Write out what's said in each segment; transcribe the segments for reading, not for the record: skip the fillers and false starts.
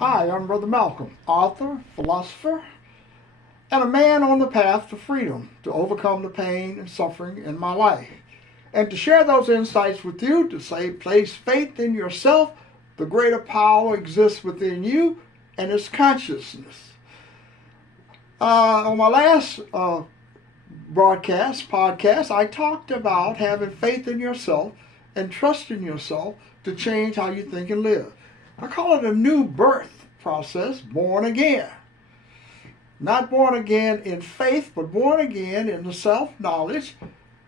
Hi, I'm Brother Malcolm, author, philosopher, and a man on the path to freedom, to overcome the pain and suffering in my life. And to share those insights with you, to say, place faith in yourself, the greater power exists within you, and it's consciousness. On my last podcast, I talked about having faith in yourself and trust in yourself to change how you think and live. I call it a new birth process, born again. Not born again in faith, but born again in the self-knowledge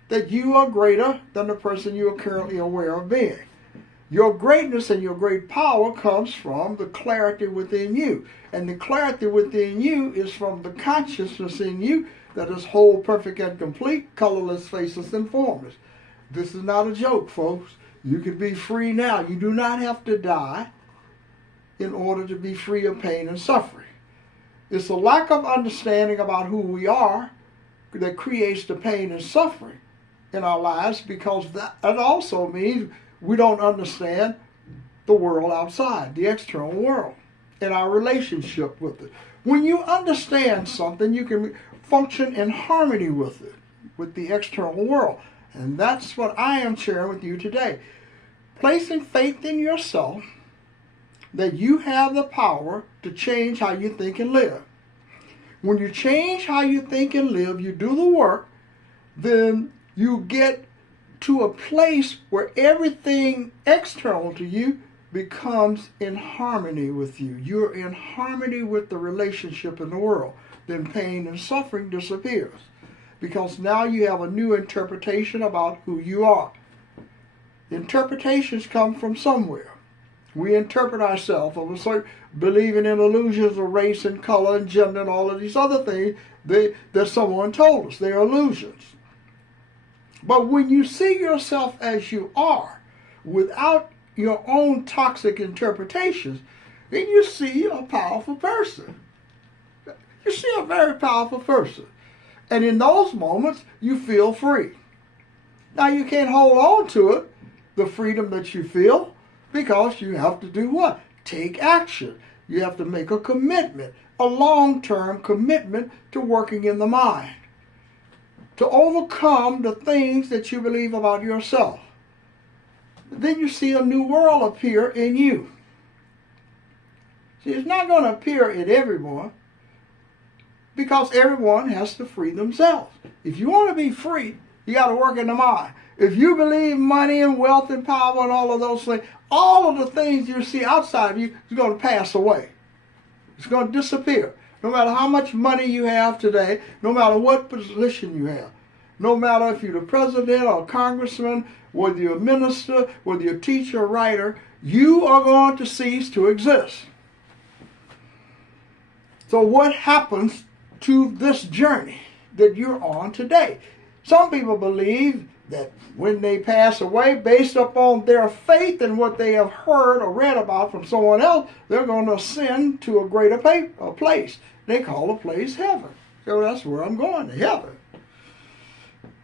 that you are greater than the person you are currently aware of being. Your greatness and your great power comes from the clarity within you. And the clarity within you is from the consciousness in you that is whole, perfect, and complete, colorless, faceless, and formless. This is not a joke, folks. You can be free now. You do not have to die in order to be free of pain and suffering. It's a lack of understanding about who we are that creates the pain and suffering in our lives, because that also means we don't understand the world outside, the external world, and our relationship with it. When you understand something, you can function in harmony with it, with the external world. And that's what I am sharing with you today. Placing faith in yourself that you have the power to change how you think and live. When you change how you think and live, you do the work, then you get to a place where everything external to you becomes in harmony with you. You're in harmony with the relationship in the world. Then pain and suffering disappears, because now you have a new interpretation about who you are. Interpretations come from somewhere. We interpret ourselves of a certain, believing in illusions of race and color and gender and all of these other things that someone told us. They're illusions. But when you see yourself as you are, without your own toxic interpretations, then you see a powerful person. You see a very powerful person. And in those moments, you feel free. Now, you can't hold on to it, the freedom that you feel, because you have to do what? Take action. You have to make a commitment, a long-term commitment to working in the mind, to overcome the things that you believe about yourself. Then you see a new world appear in you. See, it's not going to appear in everyone, because everyone has to free themselves. If you want to be free, you got to work in the mind. If you believe money and wealth and power and all of those things, all of the things you see outside of you is going to pass away. It's going to disappear. No matter how much money you have today, no matter what position you have, no matter if you're the president or congressman, whether you're a minister, whether you're a teacher or writer, you are going to cease to exist. So what happens to this journey that you're on today? Some people believe that when they pass away, based upon their faith and what they have heard or read about from someone else, they're going to ascend to a greater place. They call the place heaven. So that's where I'm going, to heaven.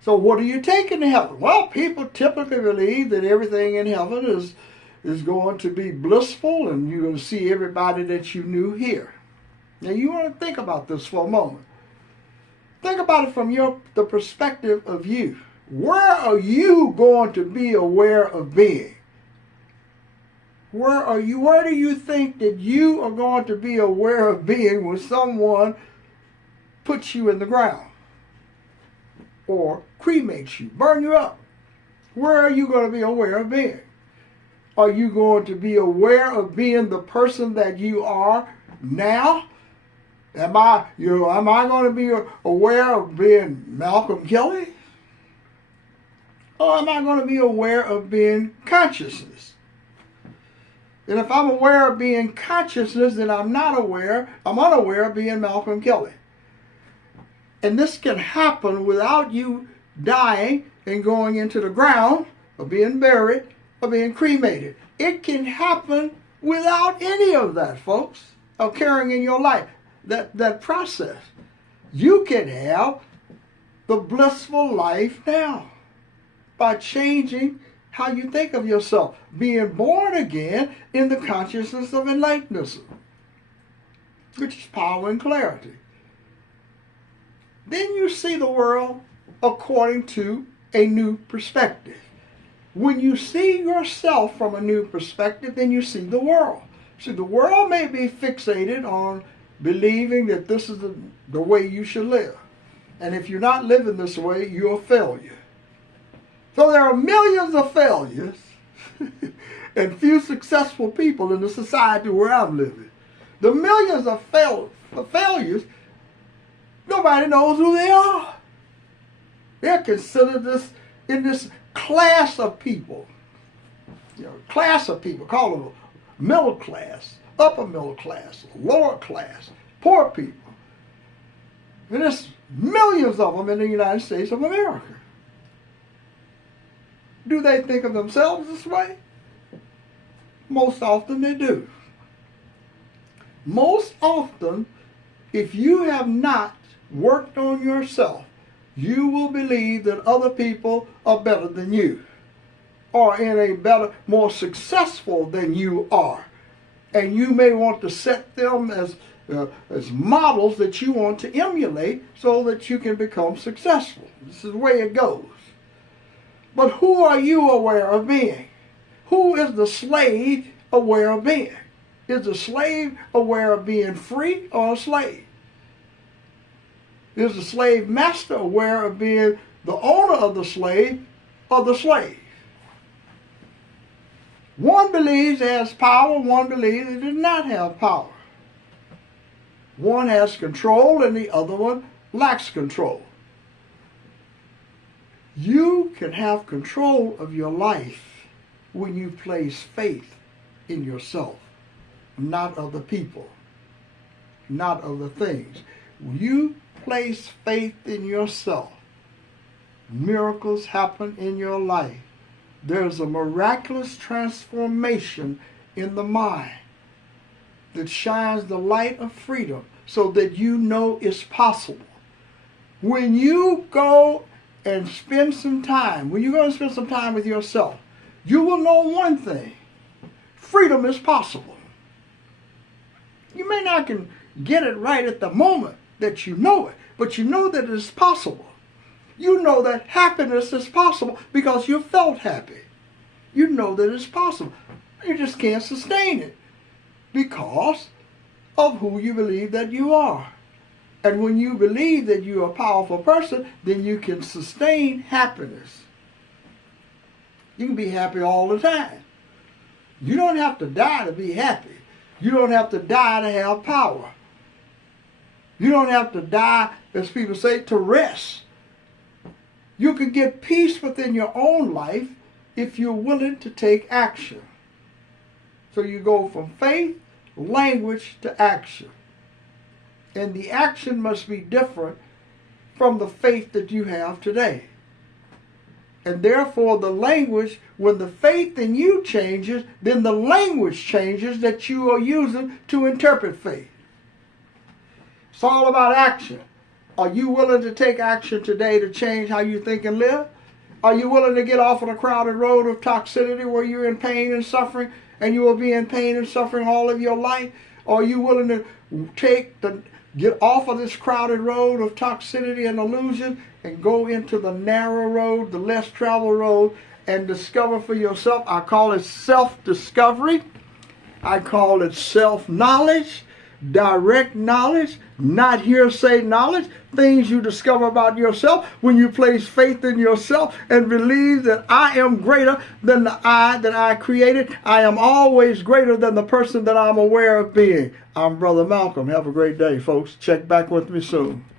So what are you taking to heaven? Well, people typically believe that everything in heaven is going to be blissful, and you're going to see everybody that you knew here. Now, you want to think about this for a moment. Think about it from the perspective of you. Where are you going to be aware of being? Where do you think that you are going to be aware of being when someone puts you in the ground or cremates you, burn you up? Where are you going to be aware of being? Are you going to be aware of being the person that you are now? Am I going to be aware of being Malcolm Kelly? Or am I going to be aware of being consciousness? And if I'm aware of being consciousness, then I'm unaware of being Malcolm Kelly. And this can happen without you dying and going into the ground, or being buried, or being cremated. It can happen without any of that, folks, occurring in your life. That process. You can have the blissful life now by changing how you think of yourself, being born again in the consciousness of Enlightenism. which is power and clarity. Then you see the world according to a new perspective. When you see yourself from a new perspective, then you see the world. See, the world may be fixated on believing that this is the way you should live. And if you're not living this way, you're a failure. So there are millions of failures and few successful people in the society where I'm living. The millions of failures, nobody knows who they are. They're considered in this class of people. Class of people, call them middle class, upper middle class, lower class, poor people. And there's millions of them in the United States of America. Do they think of themselves this way? Most often they do. Most often, if you have not worked on yourself, you will believe that other people are better than you, or in a better, more successful than you are. And you may want to set them as models that you want to emulate so that you can become successful. This is the way it goes. But who are you aware of being? Who is the slave aware of being? Is the slave aware of being free or a slave? Is the slave master aware of being the owner of the slave or the slave? One believes it has power, one believes it does not have power. One has control and the other one lacks control. You can have control of your life when you place faith in yourself, not other people, not other things. When you place faith in yourself, miracles happen in your life. There's a miraculous transformation in the mind that shines the light of freedom so that you know it's possible. When you go and spend some time, when you go and spend some time with yourself, you will know one thing: freedom is possible. You may not can get it right at the moment that you know it, but you know that it is possible. You know that happiness is possible because you felt happy. You know that it's possible. You just can't sustain it because of who you believe that you are. And when you believe that you're a powerful person, then you can sustain happiness. You can be happy all the time. You don't have to die to be happy. You don't have to die to have power. You don't have to die, as people say, to rest. You can get peace within your own life if you're willing to take action. So you go from faith, language to action. And the action must be different from the faith that you have today. And therefore the language, when the faith in you changes, then the language changes that you are using to interpret faith. It's all about action. Are you willing to take action today to change how you think and live? Are you willing to get off on a crowded road of toxicity where you're in pain and suffering, and you will be in pain and suffering all of your life? Or are you willing to get off of this crowded road of toxicity and illusion and go into the narrow road, the less traveled road, and discover for yourself? I call it self-discovery. I call it self-knowledge. Direct knowledge, not hearsay knowledge, things you discover about yourself when you place faith in yourself and believe that I am greater than the I that I created. I am always greater than the person that I'm aware of being. I'm Brother Malcolm. Have a great day, folks. Check back with me soon.